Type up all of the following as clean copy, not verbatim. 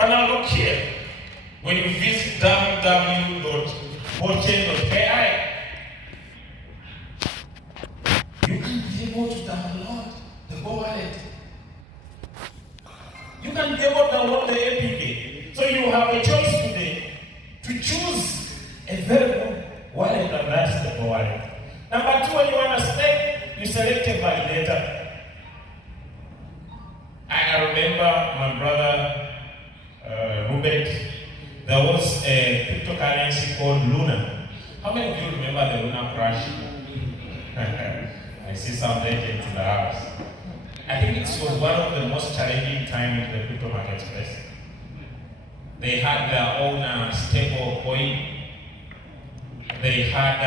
But now look here. When you visit www.BOTCHAIN.ai, you can be able to download the wallet. You can be able to download the APK. So you have a choice today to choose a very good wallet, and that's the wallet. Number two, when you want to stake, you select a validator. I remember my brother Robert, there was a cryptocurrency called Luna. How many of you remember the Luna crash? I see some legends in the house. I think it was one of the most challenging times in the crypto market space. They had their own stable coin. They had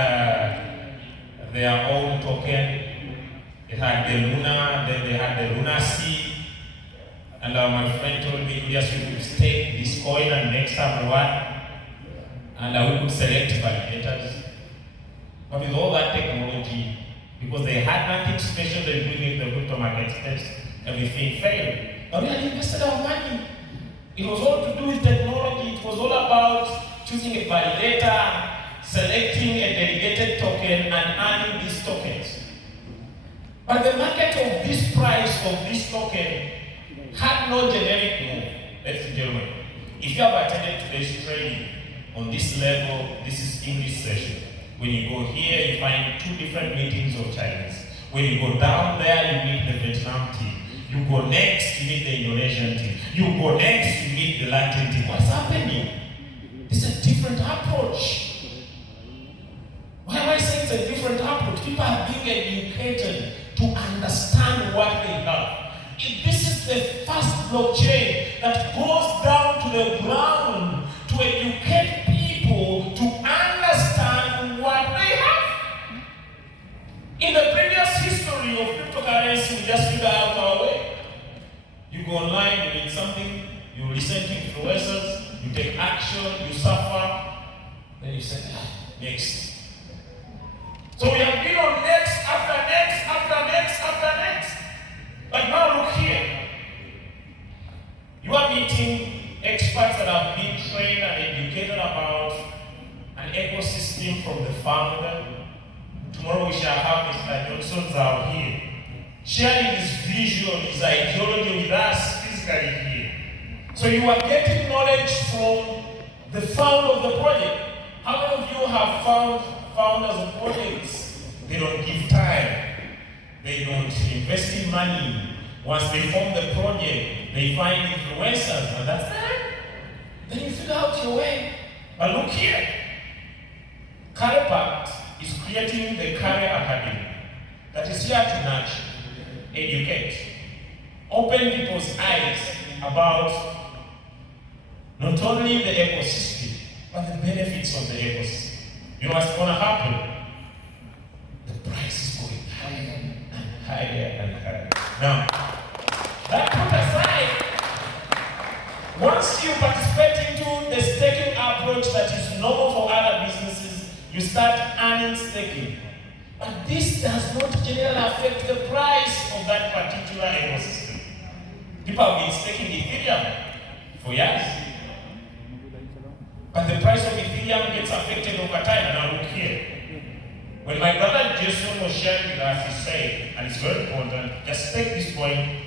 their own token. They had the Luna, then they had the Luna C. And my friend told me, yes, we could stake this coin and make some reward. And we could select validators. But with all that technology, because they had nothing special they doing in the crypto market space, everything failed. But we had invested our money. It was all to do with technology. It was all about choosing a validator, selecting a delegated token, and earning these tokens. But the market of this price of this token had no generic move. Ladies and gentlemen, if you have attended today's training on this level, this is English session. When you go here, you find two different meetings of Chinese. When you go down there, you meet the Vietnam team. You go next, you meet the Indonesian team. You go next, you meet the Latin team. What's happening? It's a different approach. Why am I saying it's a different approach? People are being educated to understand what they have. If this is the first blockchain that goes down to the ground to educate people to understand what they have. In the previous history of cryptocurrency, we just figure out our way. You go online, you read something, you listen to influencers, you take action, you suffer, then you say, next. So we have been on next after next after next after next. But now look here. You are meeting experts that have been trained and educated about an ecosystem from the founder. Tomorrow we shall have Mr. Johnson Zhao here, sharing his vision, his ideology with us physically here. So you are getting knowledge from the founder of the project. How many of you have found founders of projects? They don't give time. They don't invest in money. Once they form the project, they find influencers, and that's that. Then you figure out your way. But look here. CaryPact is creating the Cary Academy that is here to nurture, educate, open people's eyes about not only the ecosystem, but the benefits of the ecosystem. You know what's going to happen? The price is going higher and higher and higher. Now, that put aside, once you participate into the staking approach that is normal for other businesses, you start earning staking. But this does not generally affect the price of that particular ecosystem. People have been staking Ethereum for years. But the price of Ethereum gets affected over time, and now look here. When my brother Jason was sharing with us, he said, and it's very important, just take this point,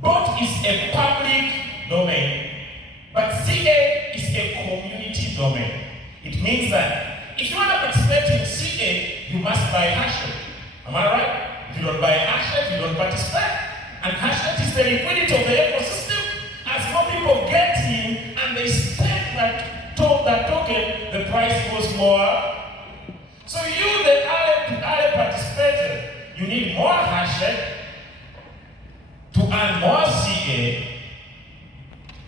BOT is a public domain, but CA is a community domain. It means that if you want to participate in CA, you must buy Hashrate. Am I right? If you don't buy Hashrate, you don't participate. And Hashrate is the liquidity of the ecosystem. As more people get in and they stake that token, the price goes more. So you, the other participator, you need more Hashrate to earn more CA,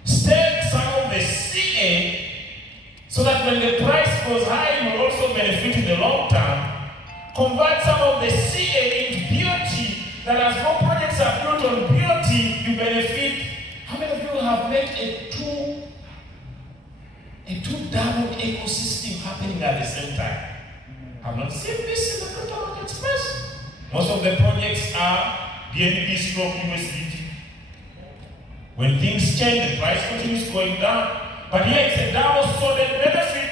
stake some of the CA, so that when the price goes high, you will also benefit in the long term. Convert some of the CA into BOT, that as more projects are built on BOT, you benefit. How many of you have made a two-diamond ecosystem happening at the same time? I've not seen this in the crypto market space. Most of the projects are BNB/USDT. When things change, the price continues going down. But here it's a double solid benefit.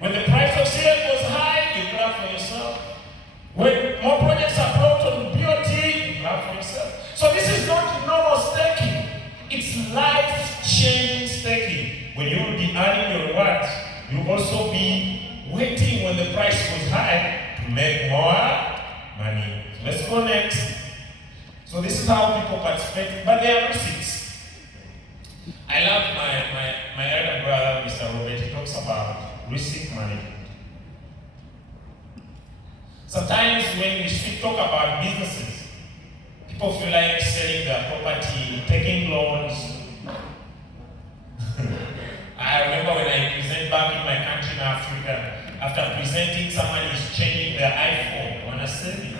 When the price of CL goes high, you grab for yourself. When more projects are brought on BOT, you grab for yourself. So this is not normal staking. It's life-changing staking. When you will be earning your rewards, you'll also be waiting when the price goes high to make more money. So let's go next. So this is how people participate, but there are receipts. I love my elder brother, Mr. Robert. He talks about receipt management. Sometimes when we talk about businesses, people feel like selling their property, taking loans. I remember when I present back in my country in Africa, after presenting, someone is changing their iPhone, they want to sell it.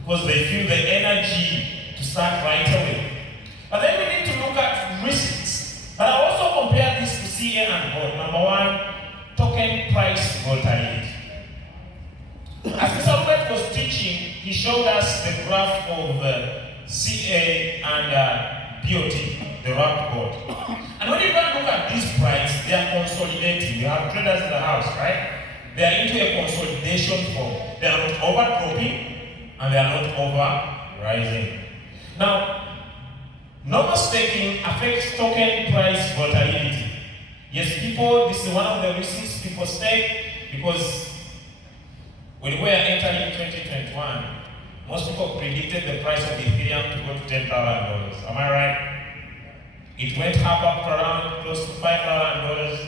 Because they feel the energy to start right away. But then we need to look at receipts. But I also compare this to CA and gold. Number one, token price volatility. As Mr. Robert was teaching, he showed us the graph of CA and BOT, the wrapped board. And when you go and look at this price, they are consolidating. You have traders in the house, right? They are into a consolidation form. They are not over-dropping and they are not over-rising. Now, normal staking affects token price volatility. Yes, this is one of the reasons people stake, because when we were entering 2021, most people predicted the price of Ethereum to go to $10,000. Am I right? It went up to around close to $5,000,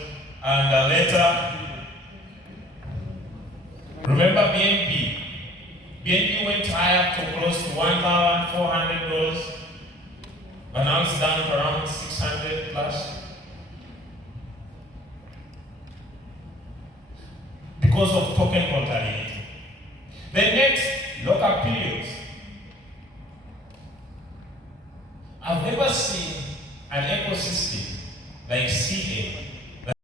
and later, remember BNB? BNB went higher to close to $1,400, but now it's down to around 600 plus. Because of token volatility. The next, lockup periods. I've never seen an ecosystem like CA